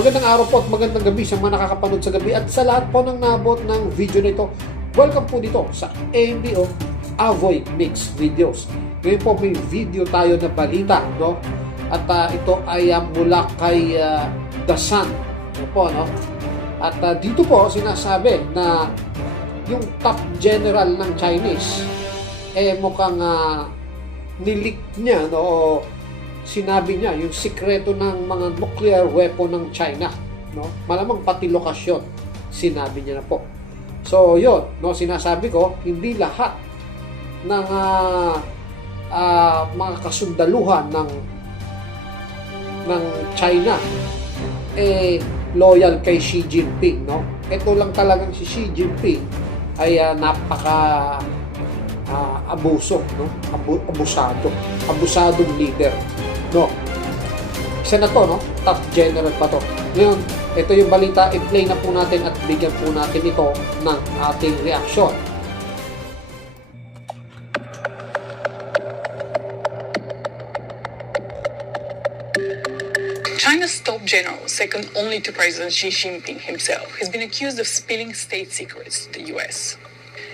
Magandang araw po at magandang gabi sa mga nakakapanood sa gabi at sa lahat po ng nabot ng video na ito. Welcome po dito sa AMBO Avoy Mix Videos. Ngayon po may video tayo na balita, no? At ito ay mula kay The Sun. Ano po, no? At dito po sinasabi na yung top general ng Chinese mukhang nilik niya, no? O sinabi niya yung sikreto ng mga nuclear weapon ng China, no? Malamang pati lokasyon sinabi niya na po. So yun, no, sinasabi ko, hindi lahat ng mga kasundaluhan ng China loyal kay Xi Jinping, no? Ito lang talagang si Xi Jinping ay napaka abuso, no? Abusadong leader, no? Isa na to, no? Top general pa to. Ngayon, ito yung balita, i-play na po natin at bigyan po natin ito ng ating reaksyon. China's top general, second only to President Xi Jinping himself, has been accused of spilling state secrets to the US.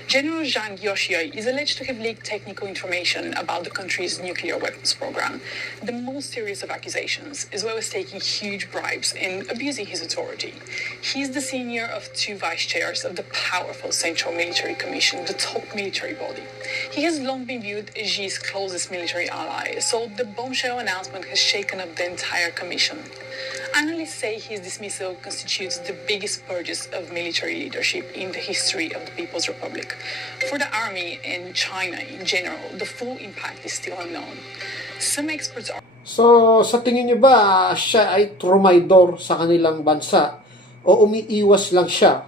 General Zhang Yoshie is alleged to have leaked technical information about the country's nuclear weapons program, the most serious of accusations, as well as taking huge bribes and abusing his authority. He is the senior of two vice chairs of the powerful Central Military Commission, the top military body. He has long been viewed as Xi's closest military ally, so the bombshell announcement has shaken up the entire commission. Analysts say his dismissal constitutes the biggest purges of military leadership in the history of the People's Republic. For the army and China in general, the full impact is still unknown. Some experts are... So, sa tingin nyo ba siya ay trumaydor sa kanilang bansa o umiiwas lang siya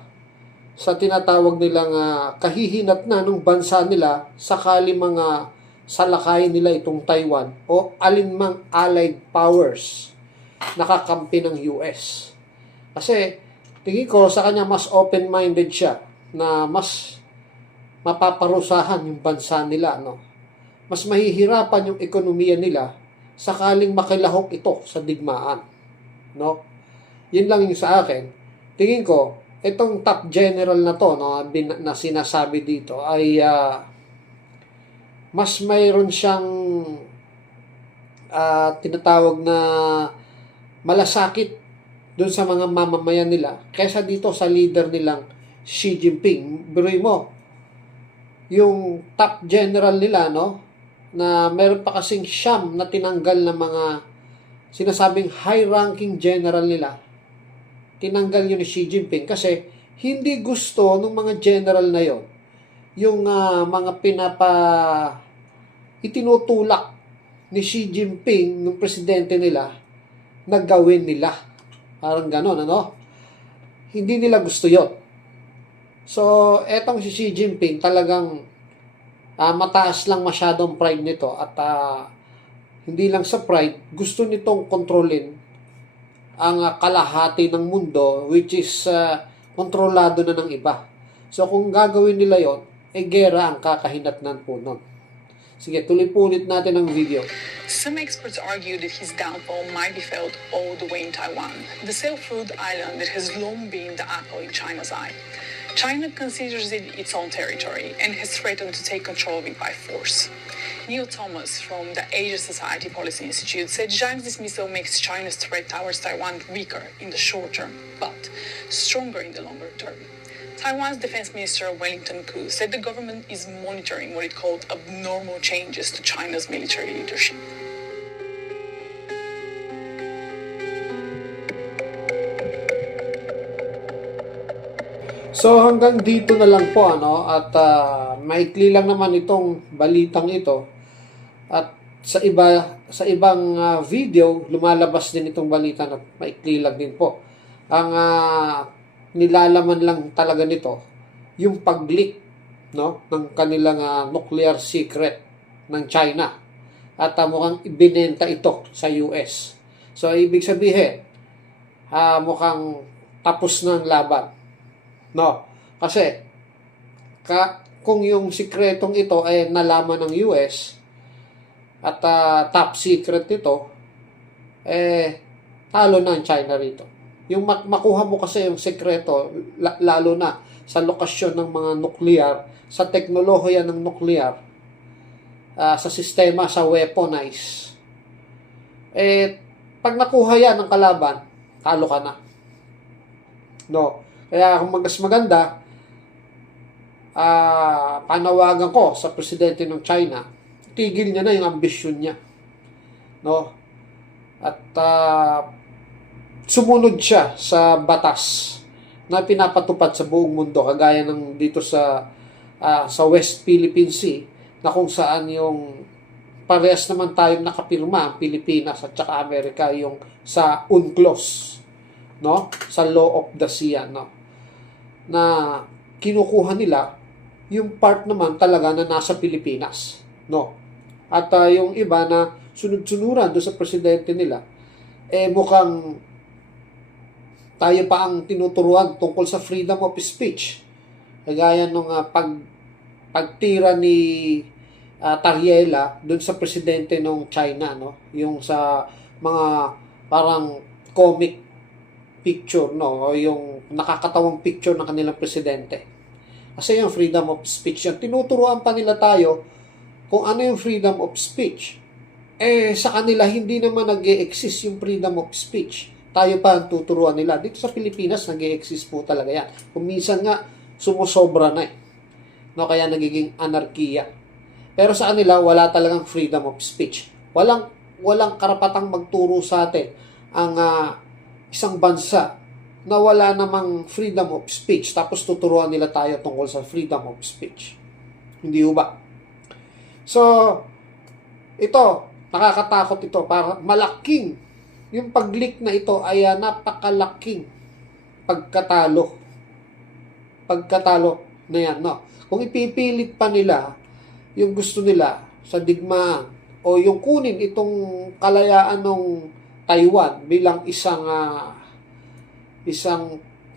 sa tinatawag nilang kahihinat na ng bansa nila sakali mga salakayin nila itong Taiwan o alinmang allied powers nakakampi ng US? Kasi tingin ko sa kanya mas open-minded siya na mas mapaparusahan yung bansa nila, no? Mas mahihirapan yung ekonomiya nila sakaling makilahok ito sa digmaan, no? Yun lang yung sa akin. Tingin ko itong top general na to, no, na sinasabi dito ay mas mayroon siyang tinatawag na malasakit doon sa mga mamamayan nila kaysa dito sa leader nilang Xi Jinping. Biruin mo, yung top general nila, no, na meron pa kasing siyam na tinanggal na mga sinasabing high-ranking general nila. Tinanggal yun ni Xi Jinping kasi hindi gusto ng mga general na yon yung mga itinutulak ni Xi Jinping, ng presidente nila, na gawin nila. Parang gano'n, ano? Hindi nila gusto yon. So, etong si Xi Jinping talagang mataas lang masyadong pride nito at hindi lang sa pride, gusto nitong kontrolin ang kalahati ng mundo which is kontrolado na ng iba. So, kung gagawin nila yon, gera ang kakahinatnan po nun. Sige, tuloy po ulit natin ang video. Some experts argue that his downfall might be felt all the way in Taiwan, the self-ruled island that has long been the apple in China's eye. China considers it its own territory and has threatened to take control of it by force. Neil Thomas from the Asia Society Policy Institute said Zhang's dismissal makes China's threat towards Taiwan weaker in the short term, but stronger in the longer term. Taiwan's Defense Minister Wellington Koo said the government is monitoring what it called abnormal changes to China's military leadership. So hanggang dito na lang po, ano, at maikli lang naman itong balitang ito. At sa ibang video lumalabas din itong balita at maikli lang din po. Ang nilalaman lang talaga nito yung pag-leak, no, ng kanilang nuclear secret ng China at mukhang ibinenta ito sa US. So ibig sabihin mukhang tapos na ang laban, no? Kasi kung yung sikretong ito ay nalaman ng US at top secret ito, talo na ang China rito. Yung makuha mo kasi yung sekreto, lalo na sa lokasyon ng mga nuclear, sa teknolohiya ng nuclear, sa sistema, sa weaponize. Pag nakuha yan ng kalaban, talo ka na. No. Kaya kung mas maganda, panawagan ko sa presidente ng China, tigil niya na yung ambisyon niya. No? At sumunod siya sa batas na pinapatupad sa buong mundo, kagaya ng dito sa West Philippine Sea, na kung saan yung parehas naman tayong nakapirma, Pilipinas at saka Amerika, yung sa UNCLOS, no? Sa Law of the Sea, no? Na kinukuha nila yung part naman talaga na nasa Pilipinas, no? At yung iba na sunod-sunuran doon sa presidente nila, mukhang tayo pa ang tinuturuan tungkol sa freedom of speech. Kagaya nung pagtira ni Tariela doon sa presidente ng China, no? Yung sa mga parang comic picture, no? O yung nakakatawang picture ng kanilang presidente. Kasi yung freedom of speech, yan tinuturuan pa nila tayo kung ano yung freedom of speech. Sa kanila hindi naman nag-e-exist yung freedom of speech. Tayo pa ang tuturuan nila. Dito sa Pilipinas, nag-e-exist po talaga yan. Kung minsan nga, sumusobra na No, kaya nagiging anarkiya. Pero sa kanila, wala talagang freedom of speech. Walang karapatang magturo sa atin ang isang bansa na wala namang freedom of speech. Tapos tuturuan nila tayo tungkol sa freedom of speech. Hindi ba? So, ito, nakakatakot ito. Para malaking yung pag-leak na ito ay napakalaking pagkatalo na yan, no? Kung ipipilit pa nila yung gusto nila sa digmaan o yung kunin itong kalayaan ng Taiwan bilang isang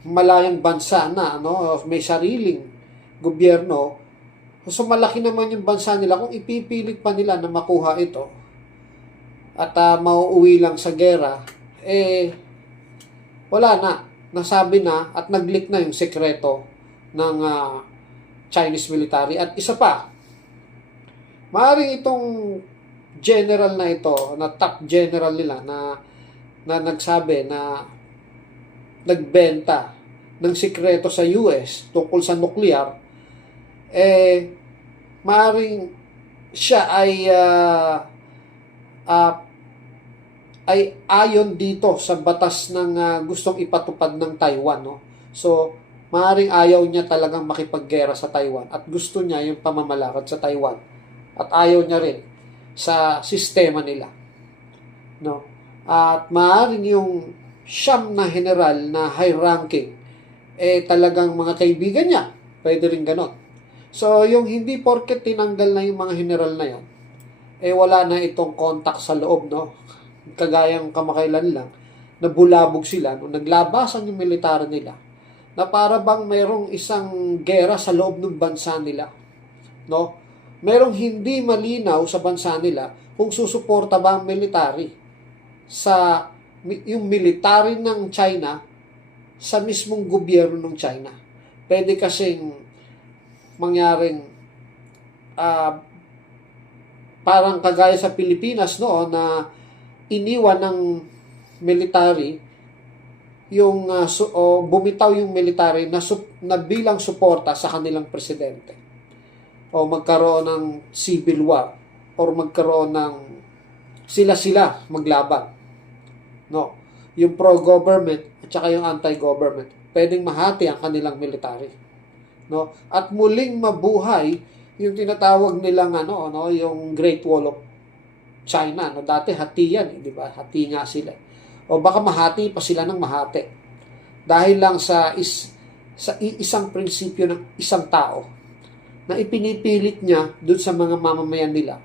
malayang bansa na, no? May sariling gobyerno, so malaki naman yung bansa nila. Kung ipipilit pa nila na makuha ito at mauuwi lang sa gera, wala na. Nasabi na at nag-leak na yung sekreto ng Chinese military. At isa pa, maaaring itong general na ito, na top general nila na nagsabi na nagbenta ng sekreto sa US tungkol sa nuclear, maaaring siya ay ayon dito sa batas ng gustong ipatupad ng Taiwan, no? So, maaaring ayaw niya talagang makipaggera sa Taiwan at gusto niya yung pamamalakad sa Taiwan at ayaw niya rin sa sistema nila, no? At maaaring yung siyam na general na high ranking talagang mga kaibigan niya, pwede rin ganon. So, yung hindi porket tinanggal na yung mga general na yon, wala na itong contact sa loob, no? Kagayang kamakailan lang, nabulabog sila, no? Naglabasan yung military nila, na para bang mayroong isang gera sa loob ng bansa nila, no? Mayroong hindi malinaw sa bansa nila kung susuporta ba ang military sa yung military ng China sa mismong gobyerno ng China. Pwede kasing mangyaring parang kagaya sa Pilipinas noon na iniwan ng military yung bumitaw yung military na bilang suporta sa kanilang presidente, o magkaroon ng civil war, or magkaroon ng sila maglaban, no? Yung pro-government at saka yung anti-government, pwedeng mahati ang kanilang military, no? At muling mabuhay yung tinatawag nilang yung Great Wall of China, no? Dati hati yan, di ba? Hati nga sila. O baka mahati pa sila ng mahati. Dahil lang sa isang prinsipyo ng isang tao na ipinipilit niya dun sa mga mamamayan nila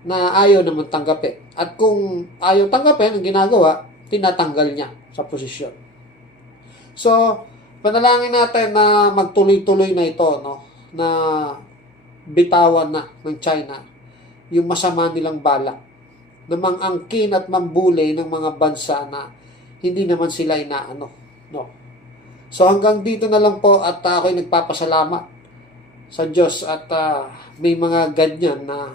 na ayaw naman tanggapin. At kung ayaw tanggapin, ang ginagawa, tinatanggal niya sa posisyon. So, panalangin natin na magtuloy-tuloy na ito, no? Na bitawan na ng China yung masama nilang balak na mangangkin at mambulay ng mga bansa na hindi naman sila inaano, no. So hanggang dito na lang po at ako'y nagpapasalamat sa Diyos at may mga ganyan na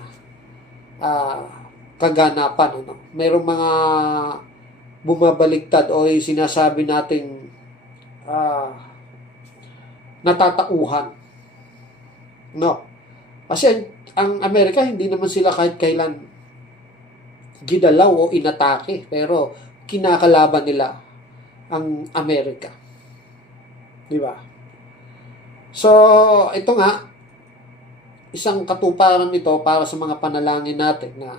kaganapan, ano. Mayroong mga bumabaliktad o yung sinasabi nating natatauhan, no. Kasi ang Amerika, hindi naman sila kahit kailan gidalaw o inatake, pero kinakalaban nila ang Amerika. Di ba? So, ito nga, isang katuparan nito para sa mga panalangin natin na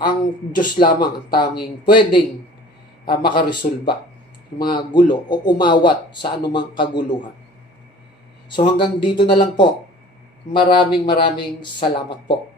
ang Diyos lamang ang tanging pwedeng makaresolba yung mga gulo o umawat sa anumang kaguluhan. So hanggang dito na lang po. Maraming salamat po.